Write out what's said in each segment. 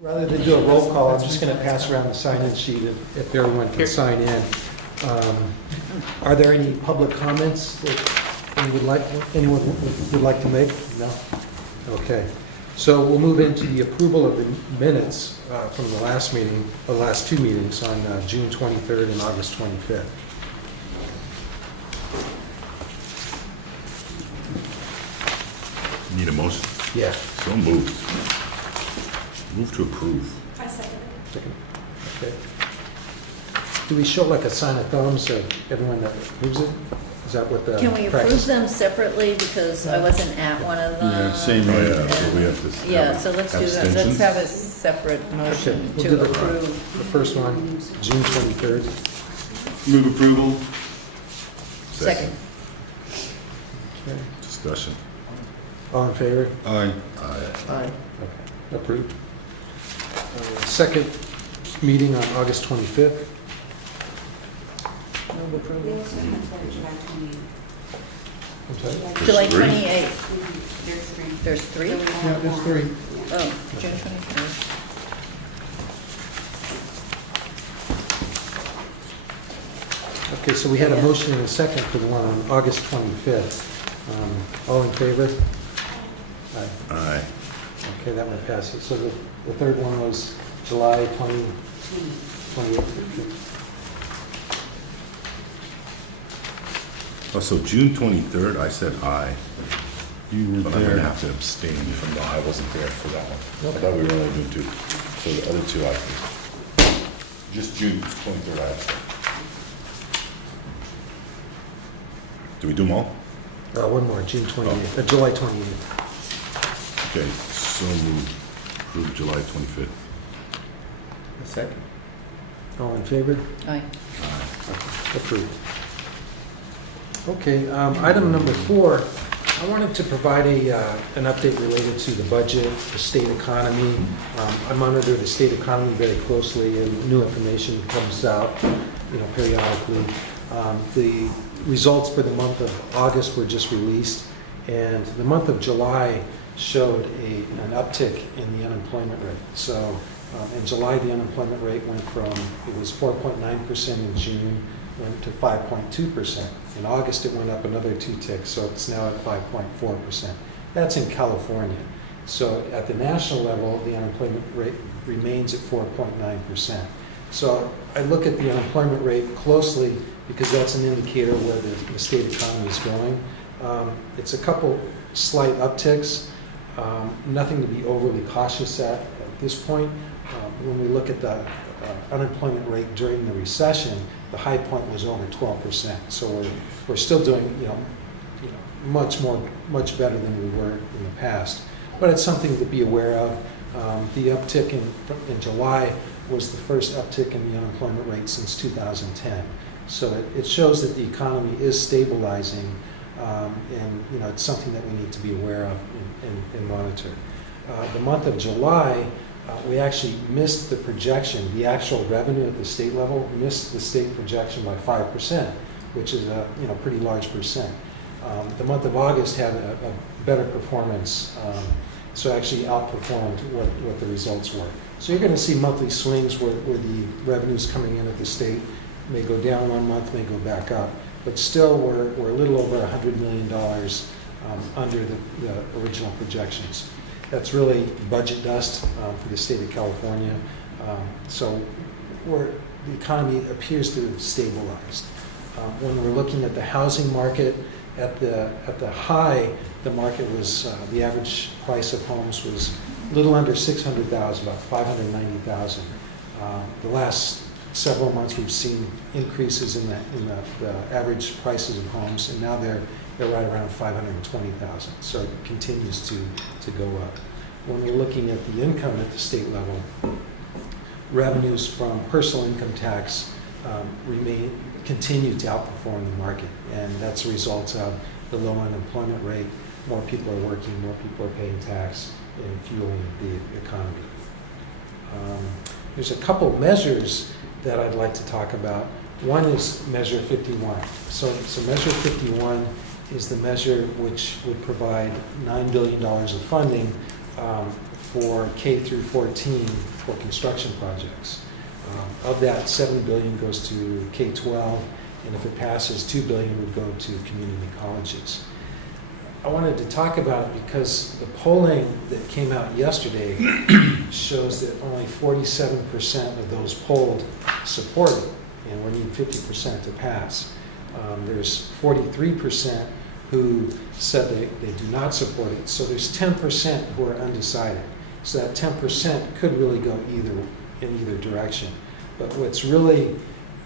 Rather than do a roll call, I'm just going to pass around the sign-in sheet if everyone can sign in. Are there any public comments that anyone would like to make? No? Okay. So we'll move into the approval of the minutes from the last meeting, the last two meetings on June 23rd and August 25th. Need a motion? Yeah. So moved. Move to approve. I second it. Okay. Do we show like a sign of thumbs of everyone that approves it? Is that what the Can we approve practice? them separately, because I wasn't at one of them? Yeah, same here, so we have to. Yeah, so let's do that, let's abstentions. have a separate Okay, motion we'll do to the approve. first one, June 23rd. Move approval. Second. Okay. Discussion. All in favor? Aye. Aye. Okay, approved. Second meeting on August 25th. Move We approval. also have for July 28th. I'm sorry? July There's three? 28th, There's three. there's three? So we have Yeah, there's one. three. Yeah. Oh, June 23rd. Okay, so we had a motion and a second for the one on August 25th. All in favor? Aye. Aye. Okay, that one passes. So the third one was July 28th. Oh, so June 23rd, I said aye, You were but I'm gonna there. have to abstain from No, I wasn't there for that one. Okay. I thought we were only doing two. So the other two, just June 23rd, I abstained. Do we do them all? One more, June 28th, July 28th. Okay, so moved. Approve July 25th. Second. All in favor? Aye. Approved. Okay, item number 4, I wanted to provide an update related to the budget, the state economy. I monitor the state economy very closely, and new information comes out, periodically. The results for the month of August were just released, and the month of July showed an uptick in the unemployment rate. So in July, the unemployment rate went from, it was 4.9% in June, went to 5.2%. In August, it went up another 2 ticks, so it's now at 5.4%. That's in California. So at the national level, the unemployment rate remains at 4.9%. So I look at the unemployment rate closely because that's an indicator where the state economy is going. It's a couple slight upticks, nothing to be overly cautious at this point. When we look at the unemployment rate during the recession, the high point was over 12%. So we're still doing, much better than we were in the past. But it's something to be aware of. The uptick in July was the first uptick in the unemployment rate since 2010. So it shows that the economy is stabilizing, and it's something that we need to be aware of and monitor. The month of July, we actually missed the projection. The actual revenue at the state level missed the state projection by 5%, which is a pretty large percent. The month of August had a better performance, so actually outperformed what the results were. So you're going to see monthly swings where the revenues coming in at the state may go down one month, may go back up, but still we're a little over $100 million under the original projections. That's really budget dust for the state of California. So the economy appears to have stabilized. When we're looking at the housing market, at the high, the market was, the average price of homes was a little under $600,000, about $590,000. The last several months we've seen increases in the average prices of homes, and now they're right around $520,000. So it continues to go up. When we're looking at the income at the state level, revenues from personal income tax continue to outperform the market, and that's a result of the low unemployment rate. More people are working, more people are paying tax, and fueling the economy. There's a couple measures that I'd like to talk about. One is Measure 51. So Measure 51 is the measure which would provide $9 billion of funding for K through 14 for construction projects. Of that, 7 billion goes to K-12, and if it passes, 2 billion would go to community colleges. I wanted to talk about it because the polling that came out yesterday shows that only 47% of those polled support it, and we need 50% to pass. There's 43% who said they do not support it, so there's 10% who are undecided. So that 10% could really go in either direction. But what's really,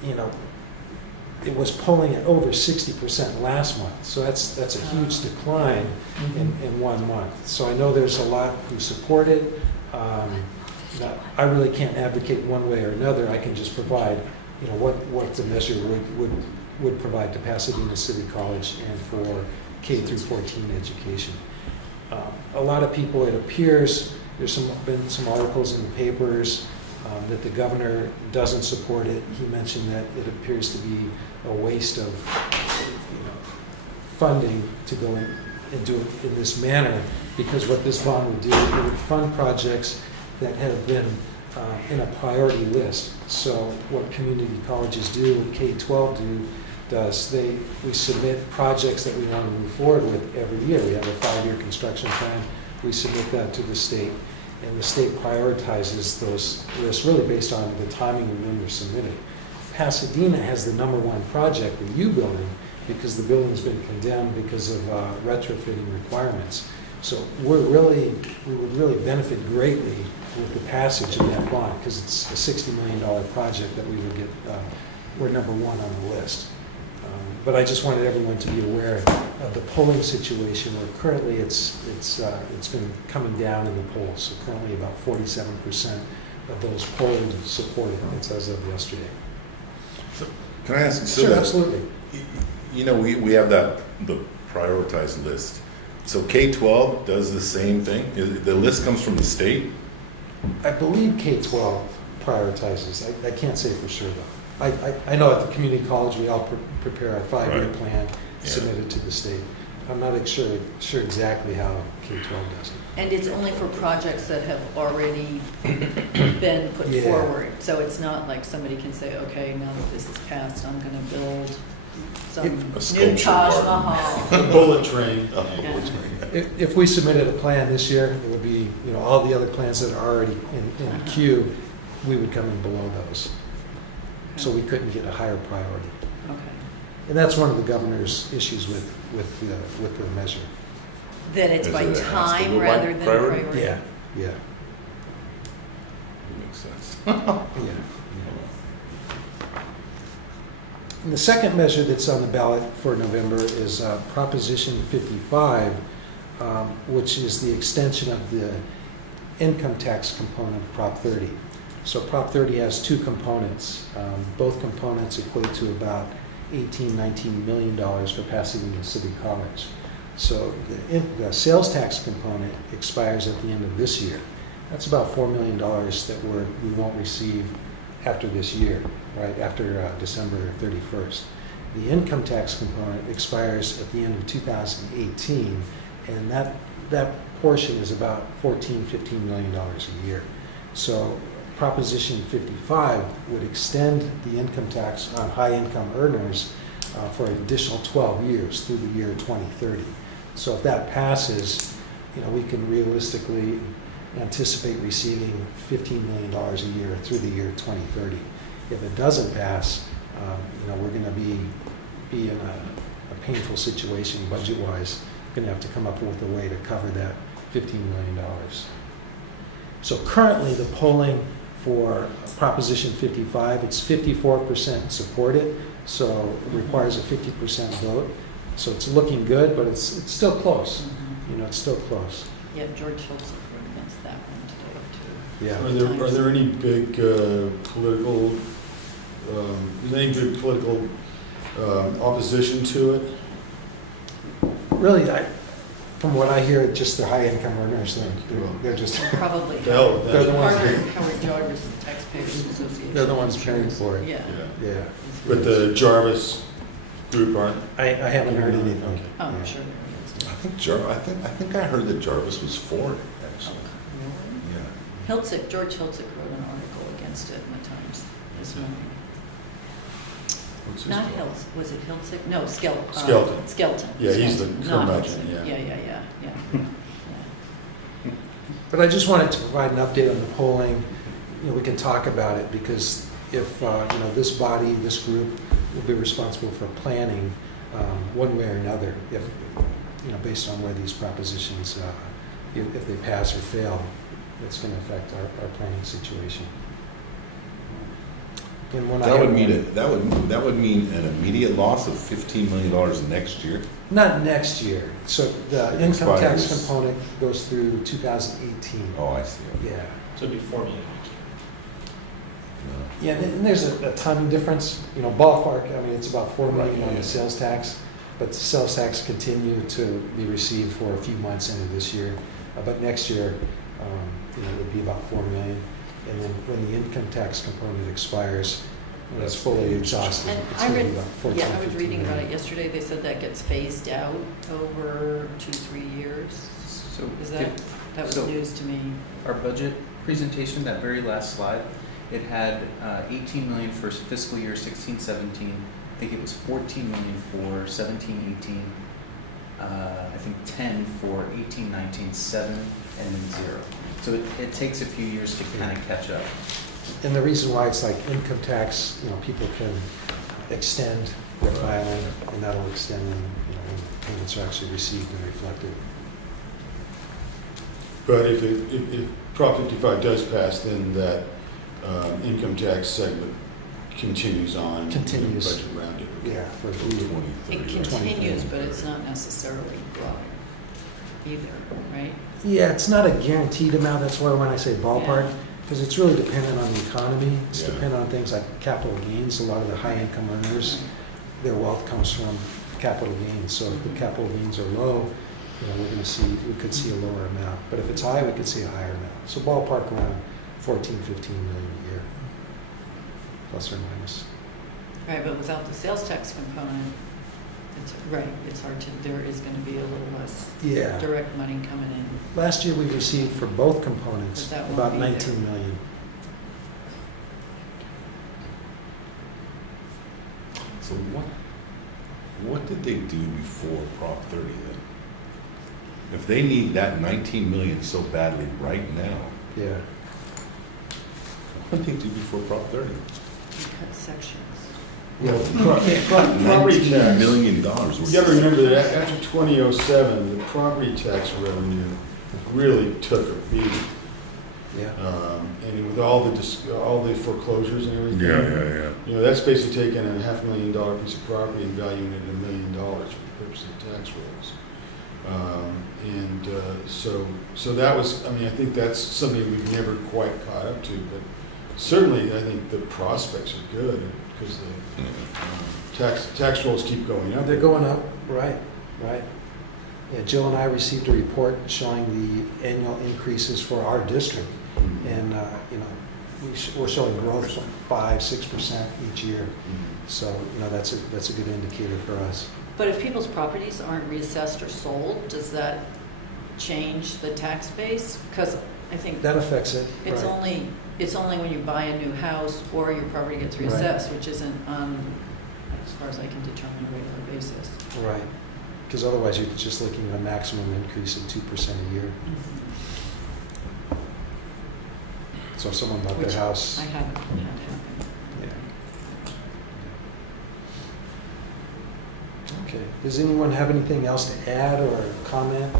it was polling at over 60% last month, so that's a huge decline in 1 month. So I know there's a lot who support it. I really can't advocate one way or another. I can just provide, what the measure would provide to Pasadena City College and for K through 14 education. A lot of people, it appears, there's been some articles in the papers that the governor doesn't support it. He mentioned that it appears to be a waste of funding to go in and do it in this manner, because what this bond would do, it would fund projects that have been in a priority list. So what community colleges do, what K-12 does, we submit projects that we want to move forward with every year. We have a 5-year construction plan. We submit that to the state, and the state prioritizes those lists really based on the timing of when they're submitted. Pasadena has the #1 project, the U building, because the building's been condemned because of retrofitting requirements. So we would really benefit greatly with the passage of that bond, because it's a $60 million project that we would get, we're #1 on the list. But I just wanted everyone to be aware of the polling situation, where currently it's been coming down in the polls. So currently about 47% of those polled support it. It's as of yesterday. Can I ask? Sure, absolutely. We have the prioritized list. So K-12 does the same thing? The list comes from the state? I believe K-12 prioritizes. I can't say for sure, though. I know at the community college, we all prepare a 5-year Right. plan, Yeah. submit it to the state. I'm not sure exactly how K-12 does it. And it's only for projects that have already been put Yeah. forward. So it's not like somebody can say, okay, now that this is passed, I'm going to build some A new sculpture Taj garden. Mahal. The bullet train. Yeah. If we submitted a plan this year, it would be, all the other plans that are already in queue, we would come in below those. So we couldn't get a higher priority. Okay. And that's one of the governor's issues with the measure. Then it's Is by it has to time go by rather than priority? priority. Yeah. Makes sense. Yeah. And the second measure that's on the ballot for November is Proposition 55, which is the extension of the income tax component of Prop 30. So Prop 30 has 2 components. Both components equate to about $19 million for Pasadena City College. So the sales tax component expires at the end of this year. That's about $4 million that we won't receive after this year, right, after December 31st. The income tax component expires at the end of 2018, and that portion is about $15 million a year. So Proposition 55 would extend the income tax on high-income earners for an additional 12 years through the year 2030. So if that passes, we can realistically anticipate receiving $15 million a year through the year 2030. If it doesn't pass, we're going to be in a painful situation budget-wise. Going to have to come up with a way to cover that $15 million. So currently, the polling for Proposition 55, it's 54% support it, so it requires a 50% vote. So it's looking good, but it's still close. Mhm. It's still close. Yeah, George Schultz voted against that one today, too. Yeah. Are there any big political, is any big political opposition to it? Really, from what I hear, just the high-income earners, they're just, Probably. Hell, They're the ones Howard Jarvis Taxpayers Association. they're the ones paying for it. Yeah. Yeah. But the Jarvis group aren't? I haven't heard anything. Okay. Oh, Yeah. I'm sure there is. I think I heard that Jarvis was for it, actually. Yeah. George Hiltzik wrote an article against it in the Times this morning. What's his Not name? Hiltz, was it Hiltzik? No, Skelton. Skelton. Skelton. Yeah, he's the Not curmudgeon, Hiltzik. yeah. Yeah. But I just wanted to provide an update on the polling. You know, we can talk about it because if, this body, this group will be responsible for planning one way or another, if, based on where these propositions, if they pass or fail, it's going to affect our planning situation. And when I That would have- mean that would mean an immediate loss of $15 million next year. Not next year. So the income tax Expires. component goes through 2018. Oh, I see. Yeah. So it'd be 4 million. No. Yeah, and there's a ton difference, ballpark, it's about 4 million Right, on yeah. the sales tax, but the sales tax continue to be received for a few months into this year. But next year, it would be about 4 million. And then when the income tax component expires, when it's That's fully huge. exhausted, And it's I going to read, be about 14, yeah, I was 15 reading about million. it yesterday. They said that gets phased out over 2-3 years. So Is that was so- news to me. our budget presentation, that very last slide, it had 18 million for fiscal year 16-17. I think it was 14 million for 17-18. I think 10 for 18-19, 7, and then 0. So it takes a few years to kind of catch up. And the reason why it's like income tax, people can extend their filing, and that'll extend them, when payments are actually received and reflected. But if Prop 55 does pass, then that income tax segment continues on. Continues. Budget rounded. Yeah, for Till the 2030. It continues, but it's not necessarily growing either, right? Yeah, it's not a guaranteed amount, that's why when I say ballpark, because it's really dependent on the economy. It's Yeah. dependent on things like capital gains. A lot of the high-income earners, their wealth comes from capital gains. So if the capital gains are low, we could see a lower amount. But if it's high, we could see a higher amount. So ballpark around 14, 15 million a year, plus or minus. Right, but without the sales tax component, it's hard to, there is going to be a little less Yeah. direct money coming in. Last year, we received for both components But that won't about be there. 19 million. So what did they do before Prop 30 then? If they need that 19 million so badly right now, Yeah. what did they do before Prop 30? You cut sections. Well, property $19 tax. million. You got to remember that after 2007, the property tax revenue really took a beating. Yeah. And with all the foreclosures and everything. yeah. That's basically taking a $500,000 piece of property and valuing it at $1 million for the purpose of tax rolls. So that was, I think that's something we've never quite caught up to, but certainly I think the prospects are good because the tax rolls keep going up. They're going up, right. Yeah, Jill and I received a report showing the annual increases for our district. And, we're showing growth of 5-6% each year. So, that's a good indicator for us. But if people's properties aren't reassessed or sold, does that change the tax base? Because I think That affects it, it's right. only when you buy a new house or your property gets Right. reassessed, which isn't on, as far as I can determine, a regular basis. Right. Because otherwise you're just looking at a maximum increase of 2% a year. So if someone bought Which their house. I haven't had happen. Yeah. Okay. Does anyone have anything else to add or comment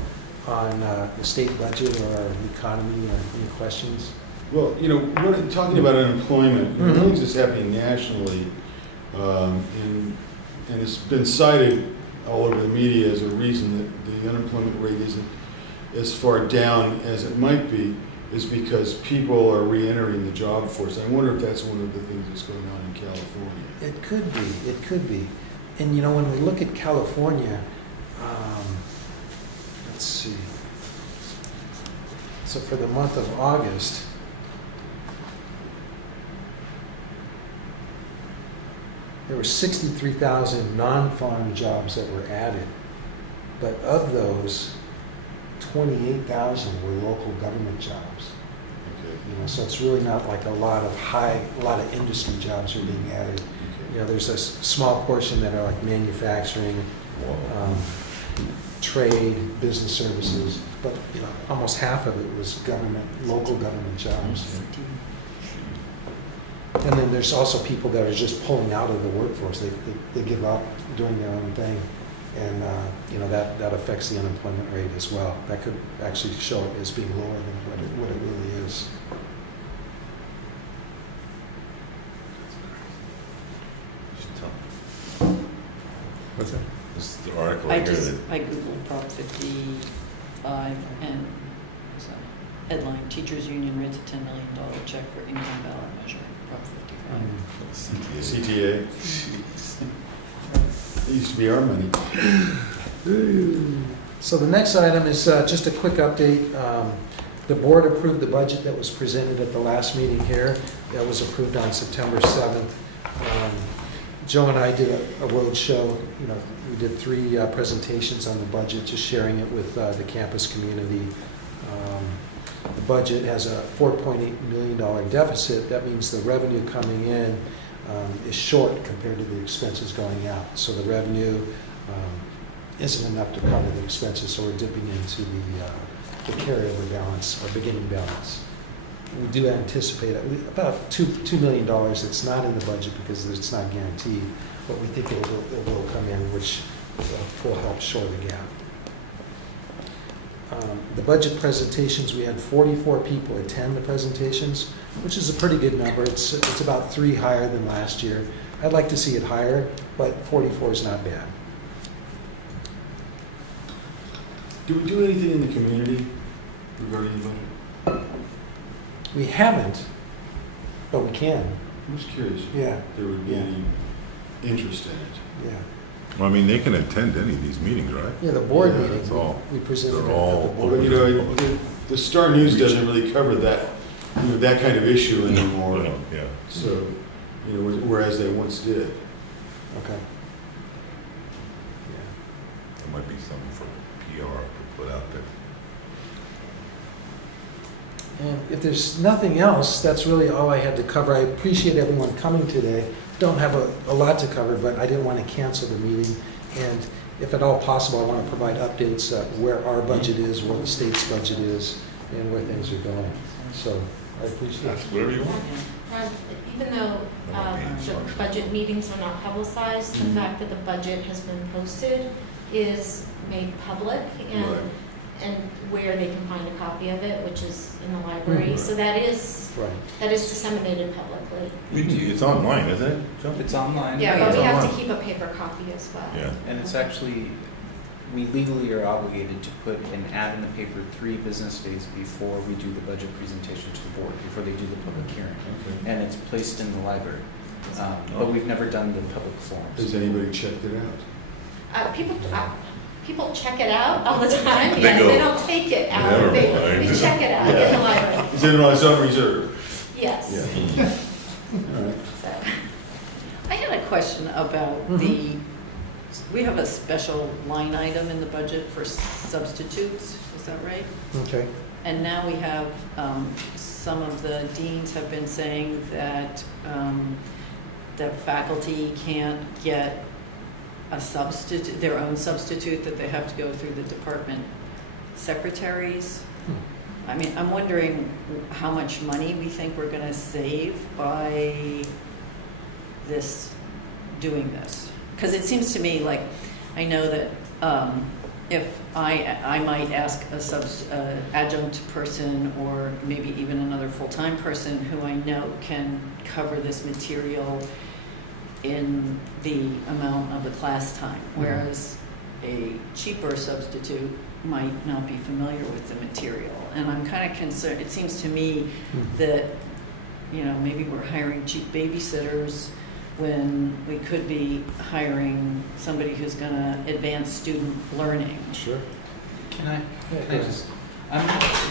on the state budget or the economy or any questions? Well, talking about unemployment, Mhm. things that's happening nationally, and it's been cited all over the media as a reason that the unemployment rate isn't as far down as it might be, is because people are re-entering the job force. I wonder if that's one of the things that's going on in California. It could be. And when we look at California, let's see. So for the month of August, there were 63,000 non-farm jobs that were added. but of those, 28,000 were local government jobs. Okay. You know, so it's really not like a lot of industry jobs are being added. You know, there's a small portion that are like manufacturing, trade, business services, but, you know, almost half of it was local government jobs. And then there's also people that are just pulling out of the workforce. They give up doing their own thing. And, you know, that affects the unemployment rate as well. That could actually show it as being lower than what it really is. You should tell me. What's that? This is the article I right here just, that, I Googled Prop 55 and so headline, Teachers Union writes a $10 million check for income ballot measure, Prop 55. CTA. CTA, Jeez. it used to be our money. So the next item is just a quick update. The board approved the budget that was presented at the last meeting here. That was approved on September 7th. Joe and I did a road show. You know, we did 3 presentations on the budget, just sharing it with the campus community. The budget has a $4.8 million deficit. That means the revenue coming in is short compared to the expenses going out. So the revenue isn't enough to cover the expenses, so we're dipping into the carryover balance, or beginning balance. We do anticipate about $2 million that's not in the budget because it's not guaranteed, but we think it will come in, which will help shore the gap. The budget presentations, we had 44 people attend the presentations, which is a pretty good number. It's about 3 higher than last year. I'd like to see it higher, but 44 is not bad. Do we do anything in the community regarding the budget? We haven't, but we can. I'm just curious Yeah, if there would be Yeah. any interest in it. yeah. Well, I mean, they can attend any of these meetings, right? Yeah, the board Yeah, meeting, it's all- we presented they're at all the But, board. you know, the Star News doesn't really cover that, you know, that kind of issue anymore. Yeah. So, you know, whereas they once did. Okay. There might be something for PR to put out there. And if there's nothing else, that's really all I had to cover. I appreciate everyone coming today. Don't have a lot to cover, but I didn't want to cancel the meeting. And if at all possible, I want to provide updates where our budget is, where the state's budget is, and where things are going. So I appreciate it. Whatever you want. Even though the budget meetings are not publicized, the fact that the budget has been posted is made public Right. and where they can find a copy of it, which is in the library. Mhm. So that is Right. disseminated publicly. It's online, isn't it, Joe? It's online. Yeah, it's but we have online. to keep a paper copy as well. Yeah. And it's actually, we legally are obligated to put an ad in the paper 3 business days before we do the budget presentation to the board, before they do the public hearing. And it's placed in the library. But we've never done the public forums. Has anybody checked it out? People check it out all the time. They Yes, go, they don't take it out. "Never They mind." check it out in the library. Is it on its own reserve? Yes. All right. So. I had a question about we have a special line item in the budget for substitutes, is that right? Okay. And now we have, some of the deans have been saying that, that faculty can't get a substitute, their own substitute, that they have to go through the department secretaries. I mean, I'm wondering how much money we think we're gonna save by doing this. Because it seems to me like, I know that if I might ask a adjunct person or maybe even another full-time person who I know can cover this material in the amount of the class time, whereas a cheaper substitute might not be familiar with the material. And I'm kind of concerned, it seems to me that, you know, maybe we're hiring cheap babysitters when we could be hiring somebody who's going to advance student learning. Sure. Can I Yeah, just,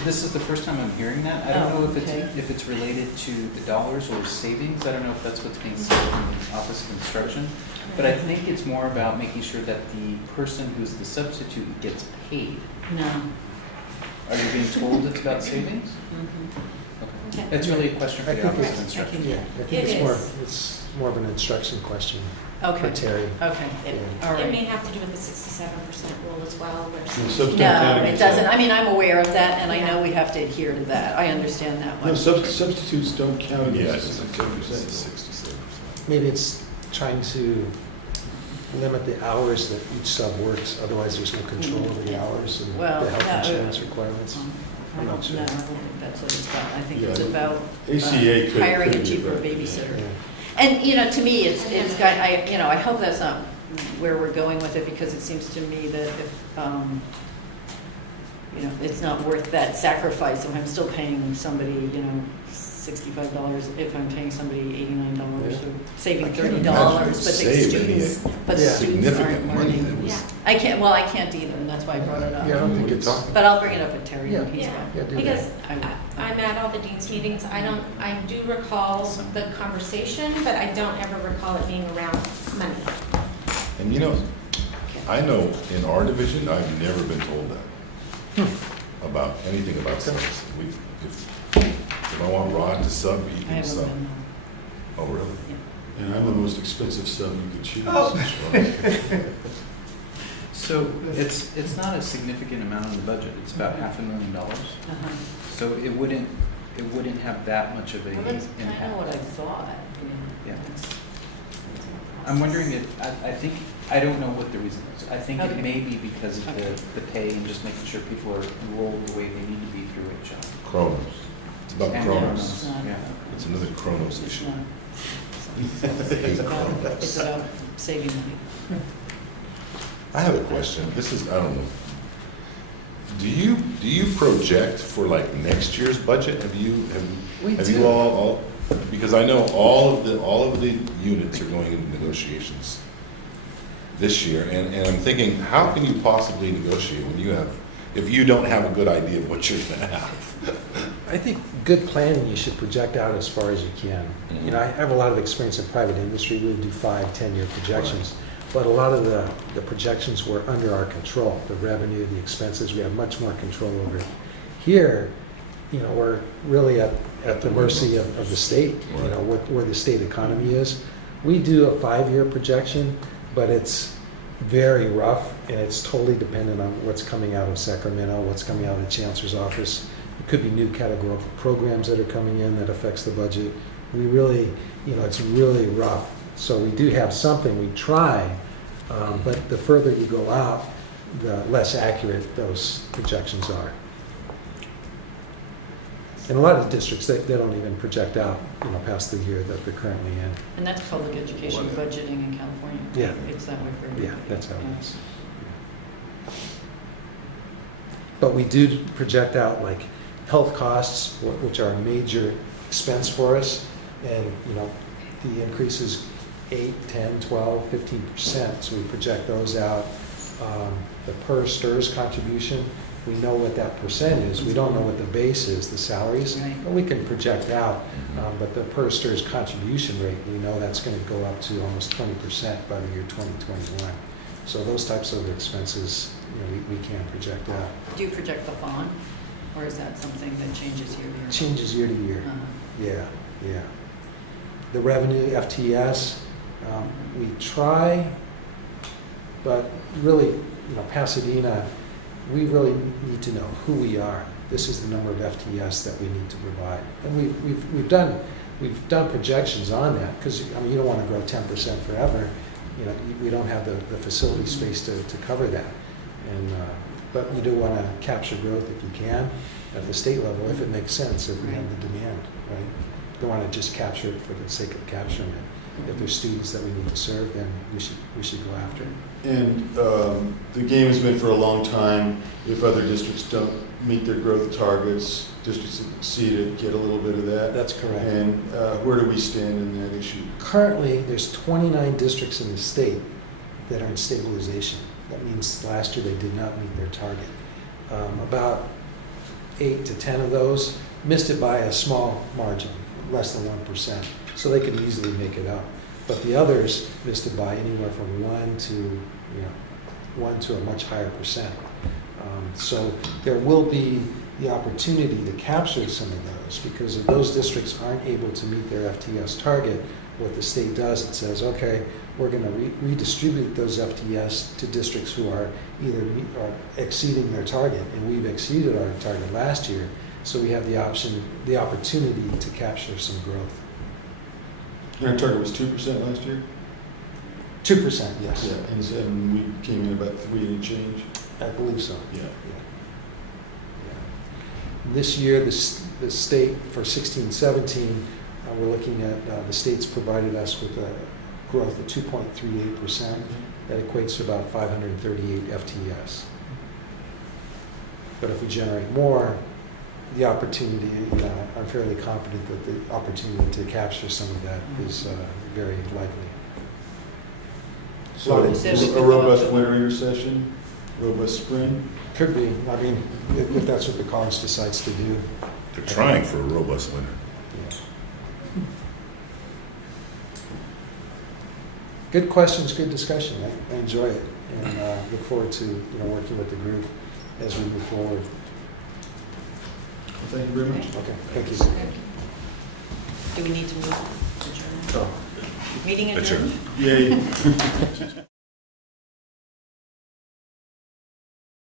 This is the first time I'm hearing that. I don't Oh, know if okay. it's related to the dollars or savings. I don't know if that's what's being said from the Office of Construction. But I think it's more about making sure that the person who's the substitute gets paid. No. Are you being told it's about savings? Mhm. Okay. It's really a question for I the think Office of it's- Construction. Yeah, I think It it's is. more of an instruction question for Okay, Terry. okay, all It may right. have to do with the 67% rule as well, which. And substitute No, counting it is doesn't. that- I mean, I'm aware of that, and I know Yeah. we have to adhere to that. I understand that No, one. substitutes don't count Yeah, against it's the like 67%. 67%. Maybe it's trying to limit the hours that each sub works, otherwise there's no control over the hours and Well, the health yeah, insurance requirements. I'm not sure. No, I don't think that's what it's about. I think Yeah, it's about ACA could. hiring a could be cheaper right. babysitter. Yeah. And, you know, to me, it's got, I hope that's not where we're going with it, because it seems to me that if, it's not worth that sacrifice. If I'm still paying somebody, $65, if I'm paying somebody $89, Yeah. so saving I can't $30, imagine but it the save any students, but the Yeah. students aren't Significant money. learning. It was- Yeah. I can't either, and that's why I brought it up. Yeah, I don't What think are you it's, talking But I'll bring it up with Terry when he's Yeah, back. Yeah, do because that. I'm at all the dean's meetings, I do recall the conversation, but I don't ever recall it being around money. And I know in our division, I've never been told that about anything about subs. If I want Rod to sub, he I can haven't sub. been, Oh, really? And I'm the most expensive sub you could choose. Oh. So it's not a significant amount in the budget. It's about $500,000. uh-huh. So it wouldn't have that much of a Well, that's impact. kind of what I thought. Yeah. I'm wondering if, I don't know what the reason is. I think Okay. it may be because of Okay. the pay and just making sure people are enrolled the way they need to be through HR. Chronos. It's about And Chronos. Chronos. Yeah. It's another Chronos It's issue. not. hate It's about saving money. I have a question. I don't know. Do you project for like next year's budget? Have you all, because I know all of the units are going into negotiations this year, and I'm thinking, how can you possibly negotiate if you don't have a good idea of what you're gonna have? I think good planning, you should project out as far as you can. Mhm. I have a lot of experience in private industry. We would do 5-10 year projections. But a lot of the projections were under our control, the revenue, the expenses, we have much more control over it. Here, we're really at the mercy of the state, Right. where the state economy is. We do a 5-year projection, but it's very rough, and it's totally dependent on what's coming out of Sacramento, what's coming out of the chancellor's office. It could be new categorical programs that are coming in that affects the budget. We really, it's really rough. So we do have something, we try, but the further you go out, the less accurate those projections are. And a lot of districts, they don't even project out, past the year that they're currently in. And that's public education budgeting in California. Yeah. It's that way for everybody. Yeah, that's how it is. But we do project out like health costs, which are a major expense for us. And, the increase is 8, 10, 12, 15%. So we project those out. The per STRS contribution, we know what that percent is. We don't know what the base is, the salaries, Right. but we can project out. Mhm. But the per STRS contribution rate, we know that's going to go up to almost 20% by the year 2021. So those types of expenses, we can project out. Do you project the bond, or is that something that changes year to year? Changes year to year. Uh-huh. Yeah. The revenue, FTS, we try, but really, Pasadena, we really need to know who we are. This is the number of FTS that we need to provide. And we've done projections on that, because, you don't want to grow 10% forever. We don't have the facility space to cover that. And, but you do want to capture growth if you can at the state level, if it makes sense, if we have the demand, right? Don't want to just capture it for the sake of capturing it. If there's students that we need to serve, then we should go after it. And the game has been for a long time, if other districts don't meet their growth targets, districts that exceed it get a little bit of that. That's correct. And where do we stand in that issue? Currently, there's 29 districts in the state that are in stabilization. That means last year they did not meet their target. About 8 to 10 of those missed it by a small margin, less than 1%. So they could easily make it up. But the others missed it by anywhere from 1 to a much higher percent. So there will be the opportunity to capture some of those, because if those districts aren't able to meet their FTS target, what the state does, it says, okay, we're going to redistribute those FTS to districts who are either or exceeding their target, and we've exceeded our target last year, so we have the opportunity to capture some growth. And our target was 2% last year? 2%, yes. Yeah, and we came in about 3 and change. I believe so. Yeah. This year, the state, for 16-17, we're looking at, the state's provided us with a growth of 2.38%. That equates to about 538 FTS. But if we generate more, the opportunity, I'm fairly confident that the opportunity to capture some of that is very likely. So You said we a could robust go up to- winter session, robust spring. Could be, I mean, if that's what the college decides to do. They're trying for a robust winter. Yeah. Good questions, good discussion. I enjoy it, and look forward to working with the group as we move forward. Thank you very much. Okay, thank you. Do we need to move? Adjourn? Oh. Meeting adjourned? Adjourned. Yay.